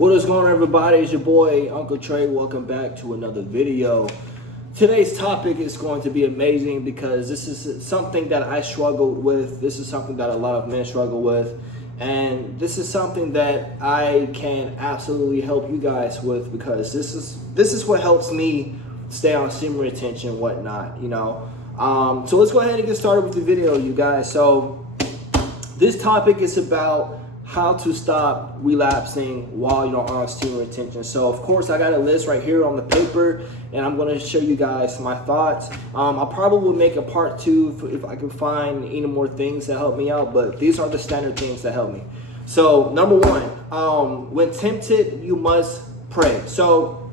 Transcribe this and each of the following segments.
What is going on, everybody? It's your boy Uncle Trey. Welcome back to another video. Today's topic is going to be amazing because this is something that I struggled with. This is something that a lot of men struggle with, and this is something that I can absolutely help you guys with because this is what helps me stay on semen retention and whatnot. So let's go ahead and get started with the video, you guys. So this topic is about how to stop relapsing while you're on semen retention. So of course I got a list right here on the paper, and I'm going to show you guys my thoughts. I'll probably make a part 2 if I can find any more things that help me out, but these are the standard things that help me. So number 1, when tempted, you must pray. So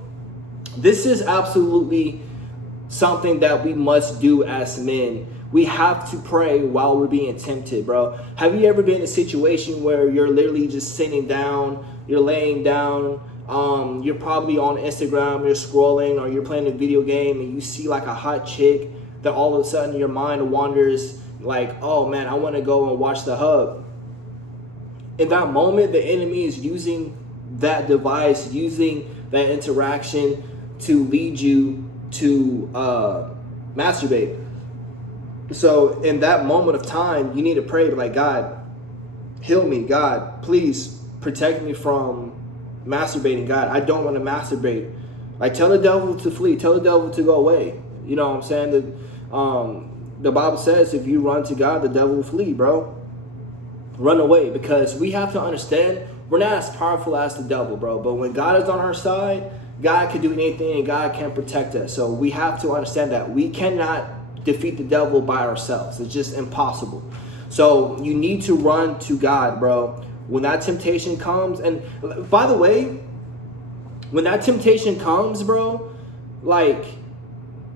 this is absolutely something that we must do as men. We have to pray while we're being tempted, bro. Have you ever been in a situation where you're literally just sitting down, you're laying down, you're probably on Instagram, you're scrolling, or you're playing a video game, and you see like a hot chick that all of a sudden your mind wanders like, oh man, I want to go and watch the hub. In that moment, the enemy is using that device, using that interaction to lead you to masturbate. So in that moment of time, you need to pray like, God, heal me. God, please protect me from masturbating. God, I don't want to masturbate. Like, tell the devil to flee. Tell the devil to go away. You know what I'm saying? The Bible says if you run to God, the devil will flee, bro. Run away, because we have to understand we're not as powerful as the devil, bro. But when God is on our side, God can do anything and God can protect us. So we have to understand that we cannot defeat the devil by ourselves. It's just impossible. So you need to run to God, bro. When that temptation comes, and by the way, when that temptation comes, bro, like,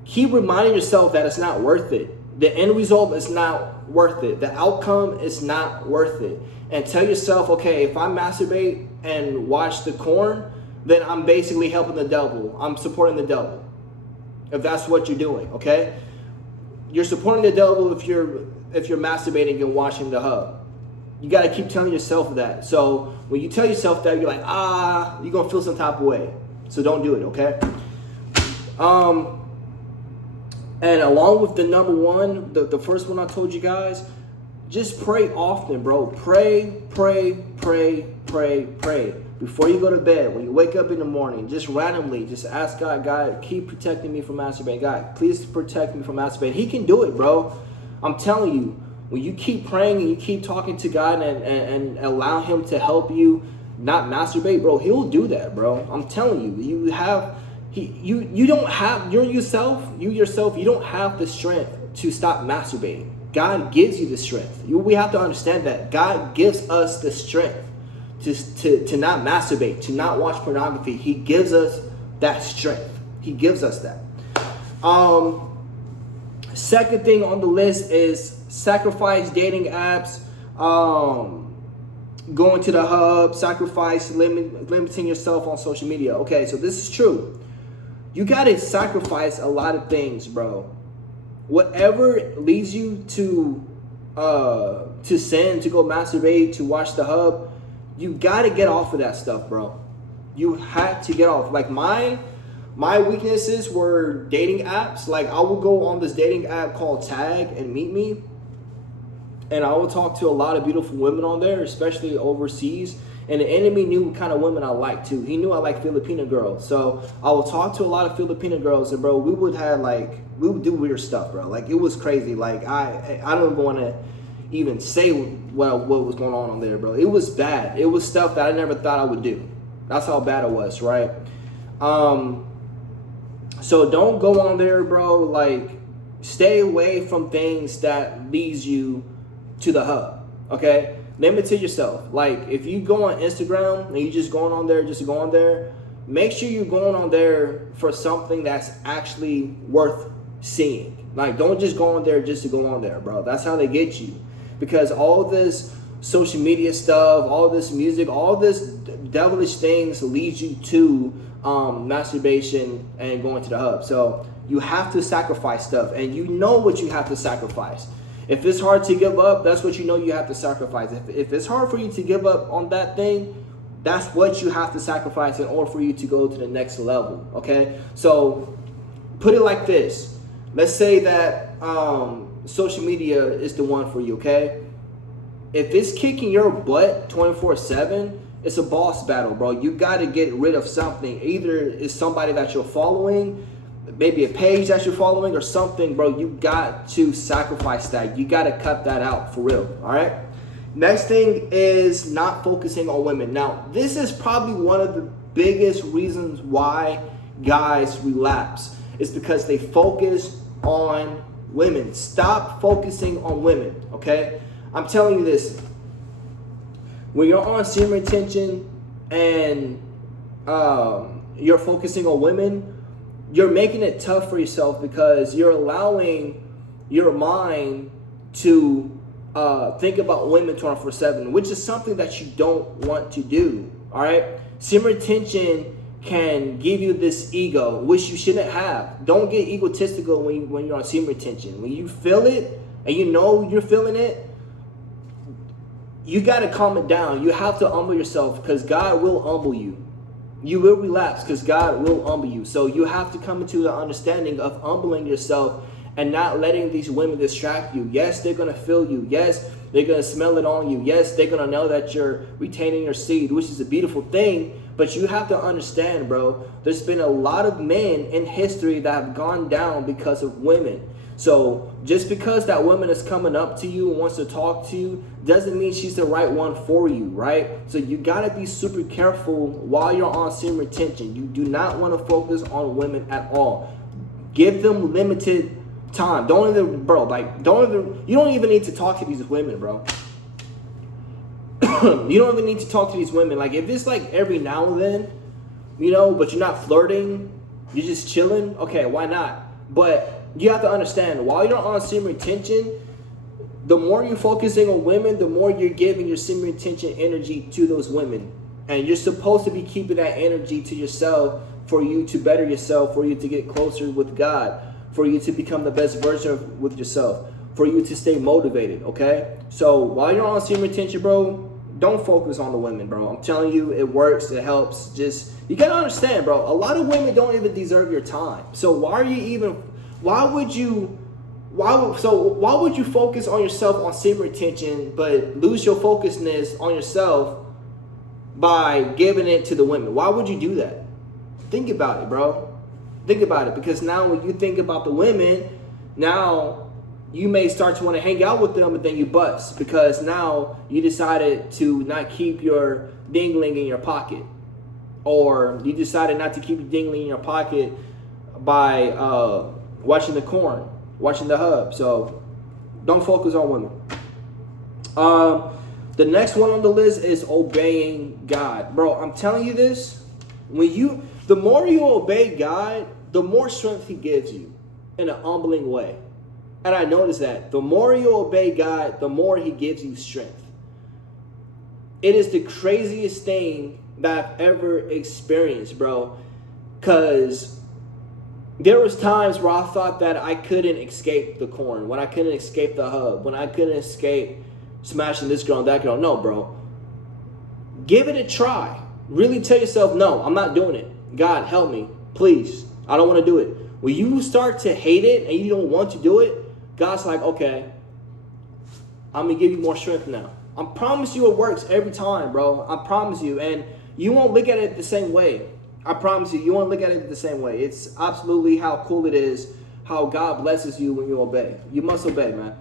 keep reminding yourself that it's not worth it. The end result is not worth it. The outcome is not worth it. And tell yourself, okay, if I masturbate and watch the corn, then I'm basically helping the devil. I'm supporting the devil. If that's what you're doing, okay? You're supporting the devil if you're masturbating and watching the hub. You got to keep telling yourself that. So when you tell yourself that, you're like, you're going to feel some type of way. So don't do it, okay? And along with the number 1, the first one I told you guys, just pray often, bro. Pray, pray, pray, pray, pray. Before you go to bed, when you wake up in the morning, just randomly, just ask God, God, keep protecting me from masturbating. God, please protect me from masturbating. He can do it, bro. I'm telling you, when you keep praying and you keep talking to God and allow him to help you not masturbate, bro, he'll do that, bro. I'm telling you, you yourself, you don't have the strength to stop masturbating. God gives you the strength. We have to understand that God gives us the strength to not masturbate, to not watch pornography. He gives us that strength. He gives us that. Second thing on the list is sacrifice dating apps, going to the hub, sacrifice limiting yourself on social media. Okay, so this is true. You got to sacrifice a lot of things, bro. Whatever leads you to sin, to go masturbate, to watch the hub, you got to get off of that stuff, bro. You have to get off. Like, my weaknesses were dating apps. Like, I would go on this dating app called Tag and Meet Me, and I would talk to a lot of beautiful women on there, especially overseas. And the enemy knew what kind of women I liked too. He knew I like Filipino girls. So I would talk to a lot of Filipino girls, and bro, we would do weird stuff, bro. Like, it was crazy. Like, I don't even want to even say what was going on there, bro. It was bad. It was stuff that I never thought I would do. That's how bad it was, right? So don't go on there, bro. Like, stay away from things that leads you to the hub, okay? Limit to yourself. Like, if you go on Instagram and you just going on there just to go on there, make sure you're going on there for something that's actually worth seeing. Like, don't just go on there just to go on there, bro. That's how they get you. Because all this social media stuff, all this music, all this devilish things leads you to masturbation and going to the hub. So you have to sacrifice stuff, and you know what you have to sacrifice. If it's hard to give up, that's what you know you have to sacrifice. If it's hard for you to give up on that thing, That's what you have to sacrifice in order for you to go to the next level, okay? So put it like this. Let's say that social media is the one for you, okay? If it's kicking your butt 24/7, it's a boss battle, bro. You got to get rid of something. Either it's somebody that you're following, maybe a page that you're following or something, bro. You got to sacrifice that. You got to cut that out for real, all right? Next thing is not focusing on women. Now, this is probably one of the biggest reasons why guys relapse. It's because they focus on women. Stop focusing on women, okay? I'm telling you this. When you're on semen retention and you're focusing on women, you're making it tough for yourself because you're allowing your mind to think about women 24/7, which is something that you don't want to do. All right, semen retention can give you this ego, which you shouldn't have. Don't get egotistical when you're on semen retention. When you feel it and you know you're feeling it, you got to calm it down. You have to humble yourself because God will humble you. You will relapse because God will humble you. So you have to come into the understanding of humbling yourself and not letting these women distract you. Yes, they're going to feel you. Yes, they're going to smell it on you. Yes, they're going to know that you're retaining your seed, which is a beautiful thing. But you have to understand, bro, there's been a lot of men in history that have gone down because of women. So just because that woman is coming up to you and wants to talk to you doesn't mean she's the right one for you, right? So you got to be super careful while you're on semen retention. You do not want to focus on women at all. Give them limited time. You don't even need to talk to these women, bro. You don't even need to talk to these women. Like, if it's like every now and then, but you're not flirting, you're just chilling, okay, why not? But you have to understand, while you're on semen retention, the more you're focusing on women, the more you're giving your semen retention energy to those women. And you're supposed to be keeping that energy to yourself for you to better yourself, for you to get closer with God, for you to become the best version with yourself, for you to stay motivated, okay? So while you're on semen retention, bro, don't focus on the women, bro. I'm telling you, it works, it helps. You gotta understand, bro, a lot of women don't even deserve your time. So why would you focus on yourself on semen retention but lose your focusness on yourself by giving it to the women? Why would you do that? Think about it, bro. Think about it, because now when you think about the women, now you may start to want to hang out with them, but then you bust because now you decided to not keep your dingling in your pocket, or you decided not to keep your dingling in your pocket by watching the corn, watching the hub. So don't focus on women. The next one on the list is obeying God. Bro, I'm telling you this. The more you obey God, the more strength he gives you in an humbling way. And I noticed that the more you obey God, the more he gives you strength. It is the craziest thing that I've ever experienced, bro. Because there was times where I thought that I couldn't escape the corn, when I couldn't escape the hub, when I couldn't escape smashing this girl and that girl. No, bro. Give it a try. Really tell yourself, no, I'm not doing it. God, help me. Please. I don't want to do it. When you start to hate it and you don't want to do it, God's like, okay, I'm going to give you more strength now. I promise you it works every time, bro. I promise you. And you won't look at it the same way. I promise you won't look at it the same way. It's absolutely how cool it is, how God blesses you when you obey. You must obey, man.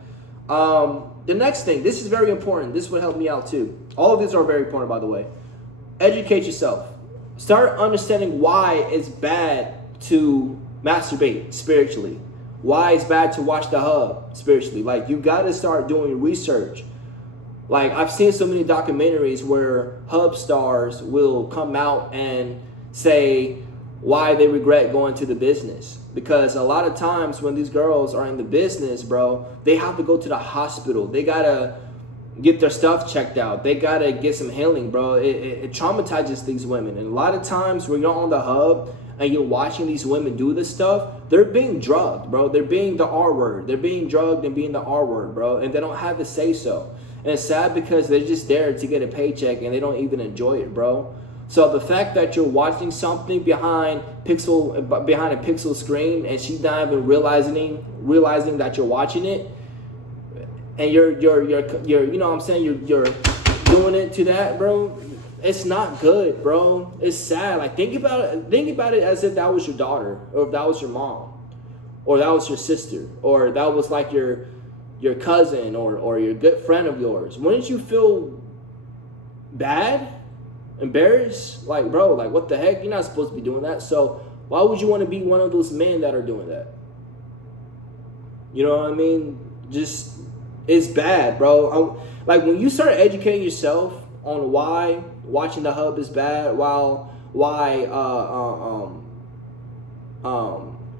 The next thing, this is very important. This would help me out too. All of these are very important, by the way. Educate yourself. Start understanding why it's bad to masturbate spiritually. Why it's bad to watch the hub spiritually. Like, you got to start doing research. Like, I've seen so many documentaries where hub stars will come out and say why they regret going to the business. Because a lot of times when these girls are in the business, bro, they have to go to the hospital. They got to get their stuff checked out. They got to get some healing, bro. It traumatizes these women. And a lot of times when you're on the hub and you're watching these women do this stuff, they're being drugged, bro. They're being the R word. They're being drugged and being the R word, bro. And they don't have to say so. And it's sad because they're just there to get a paycheck and they don't even enjoy it, bro. So the fact that you're watching something behind a pixel screen and she's not even realizing that you're watching it, and you're you know what I'm saying, you're doing it to that, bro. It's not good, bro. It's sad. Like, think about it as if that was your daughter, or if that was your mom, or that was your sister, or that was like your cousin, or your good friend of yours. Wouldn't you feel bad, embarrassed? Like, bro, like, what the heck? You're not supposed to be doing that. So why would you want to be one of those men that are doing that? You know what I mean? Just, it's bad, bro. Like, when you start educating yourself on why watching the hub is bad, why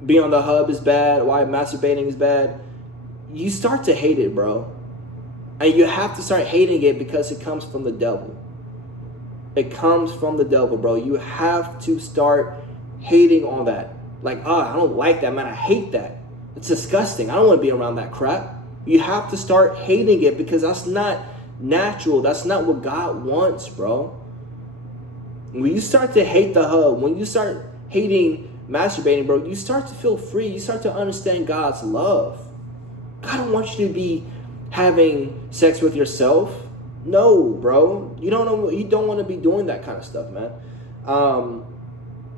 being on the hub is bad, why masturbating is bad, you start to hate it, bro. And you have to start hating it because it comes from the devil. It comes from the devil, bro. You have to start hating on that. Like, I don't like that, man. I hate that. It's disgusting. I don't want to be around that crap. You have to start hating it because that's not natural. That's not what God wants, bro. When you start to hate the hub, when you start hating masturbating, bro, you start to feel free. You start to understand God's love. God don't want you to be having sex with yourself. No, bro. You don't want to be doing that kind of stuff, man.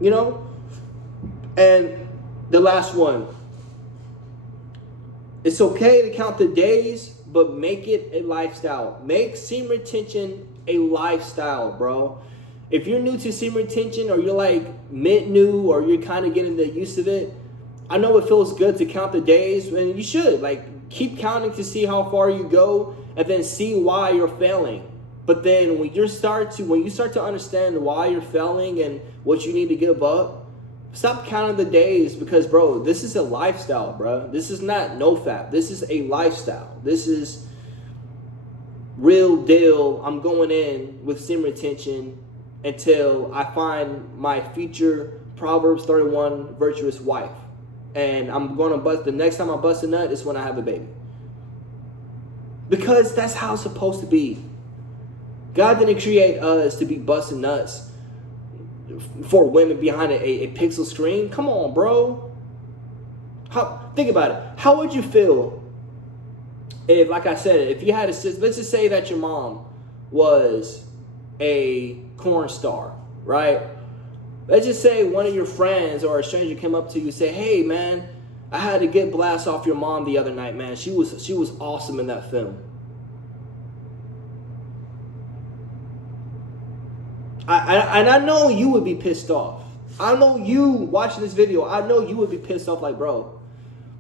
You know? And the last one. It's okay to count the days, but make it a lifestyle. Make semen retention a lifestyle, bro. If you're new to semen retention, or you're like mid-new, or you're kind of getting the use of it, I know it feels good to count the days, and you should. Like, keep counting to see how far you go, and then see why you're failing. But then when you start to understand why you're failing and what you need to give up, stop counting the days, because, bro, this is a lifestyle, bro. This is not NoFap. This is a lifestyle. This is real deal. I'm going in with semen retention until I find my future Proverbs 31 virtuous wife. And I'm going to bust, the next time I bust a nut is when I have a baby. Because that's how it's supposed to be. God didn't create us to be busting nuts for women behind a pixel screen. Come on, bro. Think about it. How would you feel if, like I said, if you had a sister, let's just say that your mom was a porn star, right? Let's just say one of your friends or a stranger came up to you and say, hey, man, I had a good blast off your mom the other night, man. She was awesome in that film. I know you would be pissed off. I know you watching this video, I know you would be pissed off, like, bro,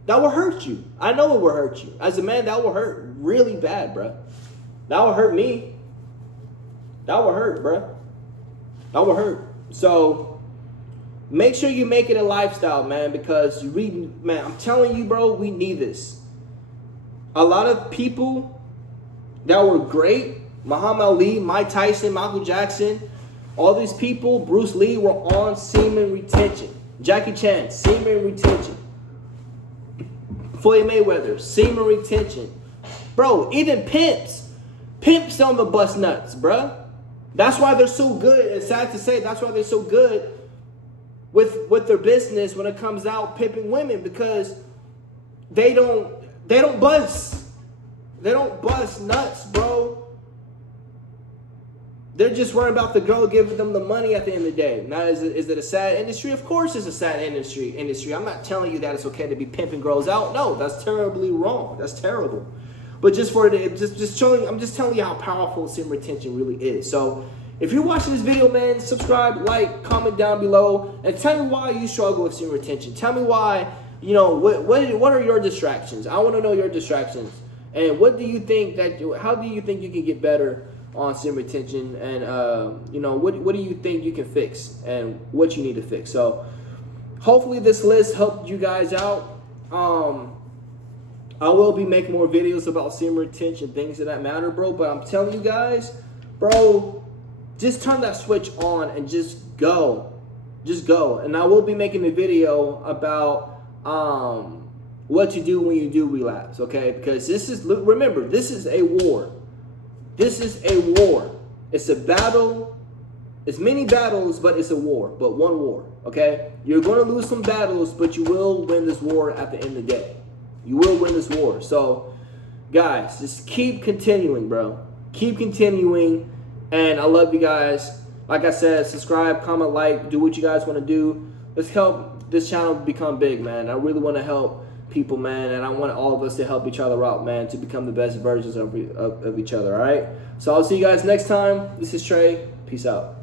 that will hurt you. I know it will hurt you. As a man, that will hurt really bad, bro. That will hurt me. That will hurt, bro. That will hurt. So make sure you make it a lifestyle, man, because man, I'm telling you, bro, we need this. A lot of people that were great, Muhammad Ali, Mike Tyson, Michael Jackson, all these people, Bruce Lee, were on semen retention. Jackie Chan, semen retention. Floyd Mayweather, semen retention. Bro, even pimps don't even bust nuts, bro. That's why they're so good. It's sad to say, that's why they're so good with their business when it comes out pimping women, because they don't bust. They don't bust nuts, bro. They're just worried about the girl giving them the money at the end of the day. Now, is it a sad industry? Of course it's a sad industry. I'm not telling you that it's okay to be pimping girls out. No, that's terribly wrong. That's terrible. But just showing, I'm just telling you how powerful semen retention really is. So if you're watching this video, man, subscribe, like, comment down below, and tell me why you struggle with semen retention. Tell me why, what are your distractions? I want to know your distractions. And how do you think you can get better on semen retention, and what do you think you can fix and what you need to fix? So hopefully this list helped you guys out. I will be making more videos about semen retention, things of that matter, bro. But I'm telling you guys, bro, just turn that switch on and just go. Just go. And I will be making a video about what to do when you do relapse, okay? Because remember, this is a war. This is a war. It's a battle. It's many battles, but it's a war. But one war, okay? You're going to lose some battles, but you will win this war at the end of the day. You will win this war. So, guys, just keep continuing, bro. Keep continuing. And I love you guys. Like I said, subscribe, comment, like, do what you guys want to do. Let's help this channel become big, man. I really want to help people, man, and I want all of us to help each other out, man, to become the best versions of each other, all right? So I'll see you guys next time. This is Trey. Peace out.